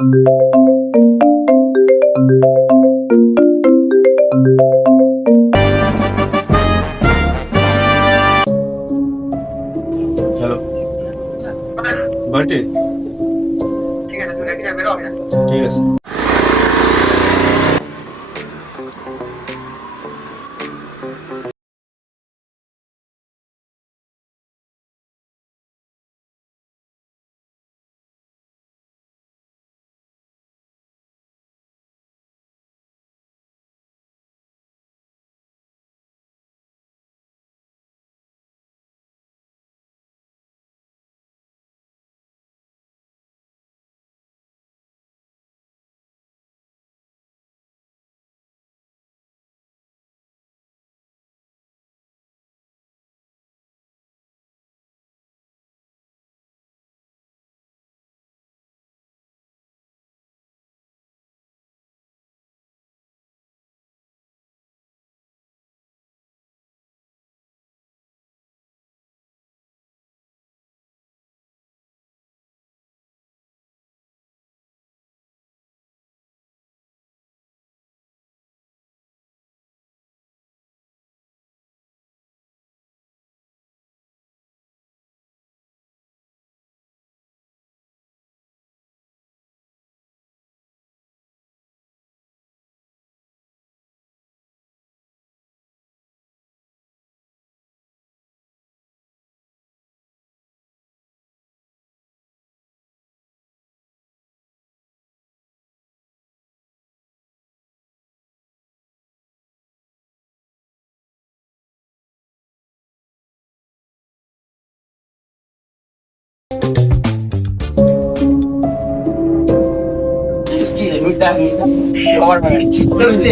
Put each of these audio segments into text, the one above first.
Hello বার্টি, ঠিক আছে।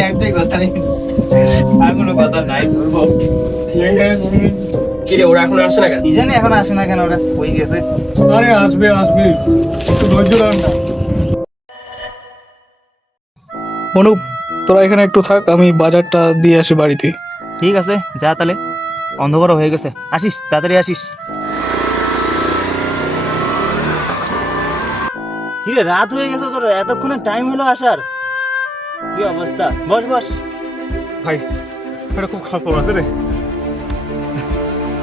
একটাই কথা নেই, আর কোনো কথা নাই। কিরে ওরা এখন আসছে না কেন? কি জানি এখন আসে না কেন, ওরা কই গেছে। আরে আসবে আসবে, একটু ধৈর্য ধর না। অনুপ, তোরা এখানে একটু থাক, আমি বাজারটা দিয়ে আসি বাড়িতে। ঠিক আছে, যা তাহলে, অন্ধকার হয়ে গেছে, আসিস তাড়াতাড়ি আসিস। কিরে রাত হয়ে গেছে তোর, এতক্ষণে টাইম হলো আসার? কি অবস্থা? বস বস। ভাই এটা খুব খারাপ খবর আছে রে।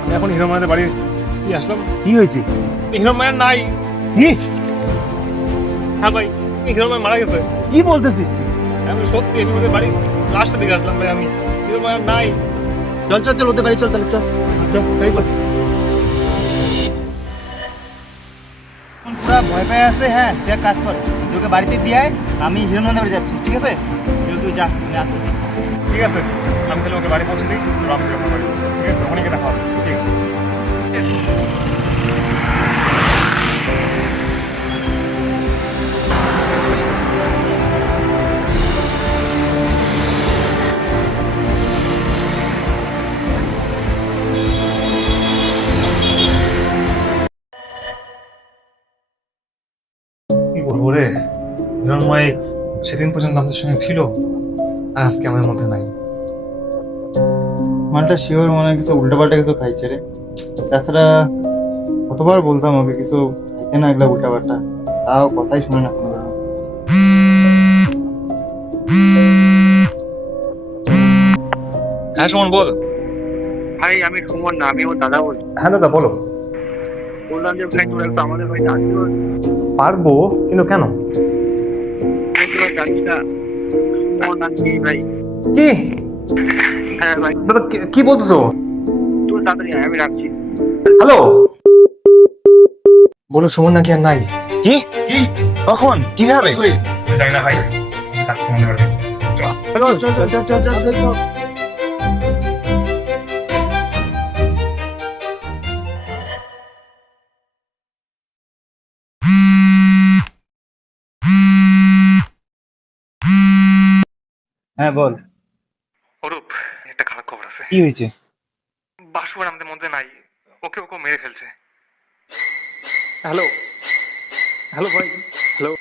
আমি এখন হিরো মায়ের বাড়ি আসলাম। কি হয়েছে? হিরো মায়ের নাই। কি? হ্যাঁ ভাই, হিরো মায়ের মারা গেছে। কি বলতেছিস? আমি সত্যি, আমি ওদের বাড়ি লাস্টের দিকে আসলাম ভাই, আমি হিরো মায়ের নাই। চল চল চল, ওদের বাড়ি চল তাহলে, চল চল তাই বল। পুরা ভয় পেয়ে আছে। হ্যাঁ তুই এক কাজ কর, তুই ওকে বাড়িতে দিয়ে আয়, আমি হিরণমন্দির বাড়ি যাচ্ছি, ঠিক আছে? তুই যা, আমি আসতেছি। ঠিক আছে, আমি তাহলে ওকে বাড়ি পৌঁছে দিই, আমি আমার বাড়ি পৌঁছে, ঠিক আছে? অনেকে দেখা হবে, ঠিক আছে। কি বলবো রে, হিরণময় সেদিন পর্যন্ত আমাদের সঙ্গে ছিল, আর আজকে আমাদের মধ্যে নাই। মানটা শিওর মনে হয় কিছু উল্টাপাল্টা কিছু খাইছে রে। তাছাড়া কতবার বলতাম ওকে কিছু খাইতে না, এগুলা উল্টাপাল্টা, তাও কথাই শুনে না কোনো কথা। হ্যাঁ সুমন বল। ভাই আমি সুমন না, আমি ওর দাদা বলছি। হ্যাঁ দাদা বলো। বললাম যে ভাই তোরা একটু আমাদের বাড়িতে আসতে পারবো, কিন্তু কেন? তোরা জানিস না সুমন আর কি ভাই। কি? হ্যাঁ ভাই, দাদা কি বলছো? তুই তাড়াতাড়ি আয়, আমি রাখছি। হ্যালো, বলো সুমন নাকি আর নাই? কি কি কখন কিভাবে? জানি না ভাই, চল চল চল চল চল চল চল। হ্যাঁ বল, অরূপ একটা খারাপ খবর আছে। কি হয়েছে? বাসু আর আমাদের মধ্যে নাই, ওকে ওকে মেরে ফেলছে। হ্যালো হ্যালো ভাই, হ্যালো।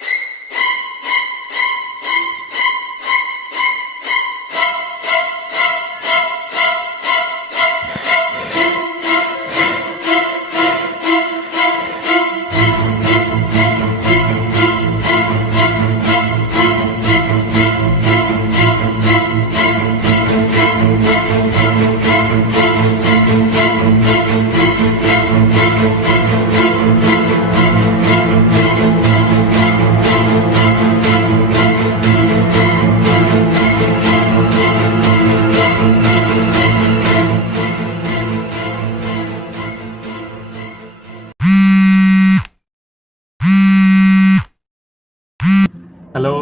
হ্যালো।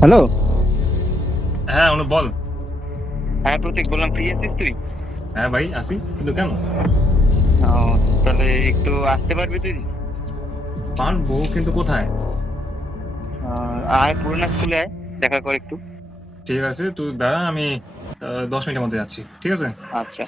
হ্যালো। হ্যাঁ অনু বল। হ্যাঁ প্রতীক, বললাম ফ্রি আছিস তুই? হ্যাঁ ভাই আসি, কিন্তু কেন? ও, তাহলে একটু আসতে পারবি তুই? পারবো, কিন্তু কোথায়? আয় পুরোনো স্কুলে আয়, দেখা কর একটু। ঠিক আছে, তুই দাঁড়া, আমি 10 মিনিটের মধ্যে যাচ্ছি, ঠিক আছে? আচ্ছা।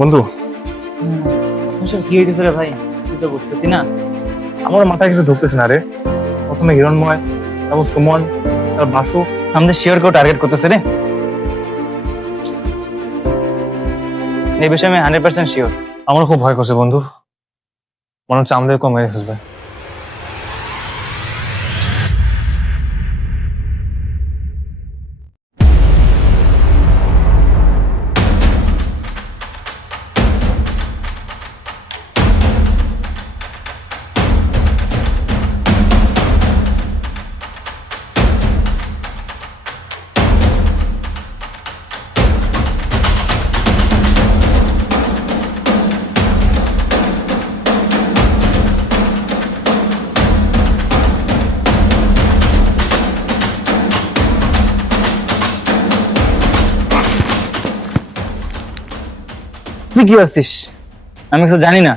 বন্ধু, এসব কি হইতেছে রে ভাই? তুই তো বুঝতেছি না। আমার মাথায় কিছু ঢুকতেছে না রে। প্রথমে হিরণময়, তারপর সুমন, তারপর বাসু। আমাদের শিওর কেউ টার্গেট করতেছে রে। এই বিষয়ে আমি 100% শিওর। আমার খুব ভয় করছে বন্ধু, মনে হচ্ছে আমাদেরকেও মেরে ফেলবে। তুই কি ভাবছিস আমি কিছু জানি না?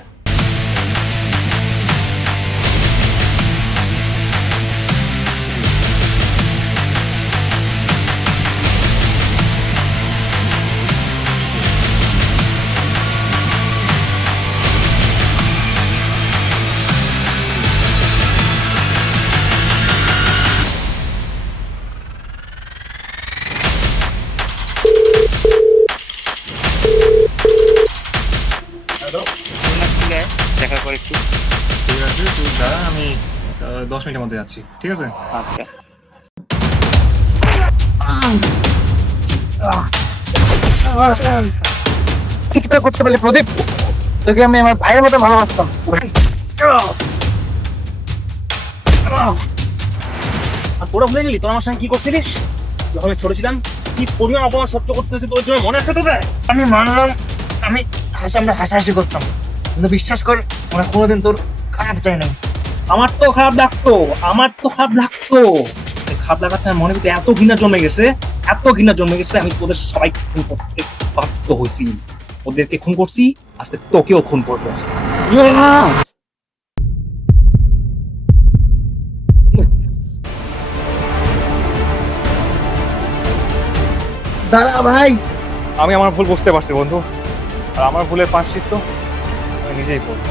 পুরোনো স্কুলে আয়, দেখা কর একটু। ঠিক আছে, তুই দাঁড়া, আমি 10 মিনিটের মধ্যে যাচ্ছি, ঠিক আছে? আচ্ছা। ঠিকটা করতে পারলি প্রদীপ, তোকে আমি আমার ভাইয়ের মতো ভালোবাসতাম। আর তোরা ভুলে গেলি তোরা আমার সঙ্গে কি করছিলিস যখন আমি ছোট ছিলাম? কি পরিমাণ অপমান সহ্য করতে হয়েছে তোর জন্য, মনে আছে তোদের? আমি মানলাম, আমি আমরা হাসাহাসি করতাম, কিন্তু বিশ্বাস কর আমরা কোনোদিন তোর খারাপ চাই না। আমার তো খারাপ লাগতো, আমার তো খারাপ লাগতো। এই খারাপ লাগাতে আমার মনে ভিতরে এত ঘৃণা জমে গেছে, এত ঘৃণা জমে গেছে, আমি তোদের সবাই খুন করতে বাধ্য হয়েছি। ওদেরকে খুন করছি, আজকে তোকেও খুন করবো। দাঁড়া ভাই। আমি আমার ভুল বুঝতে পারছি বন্ধু, আর আমার ভুলের প্রায়শ্চিত্ত আমি নিজেই করবো।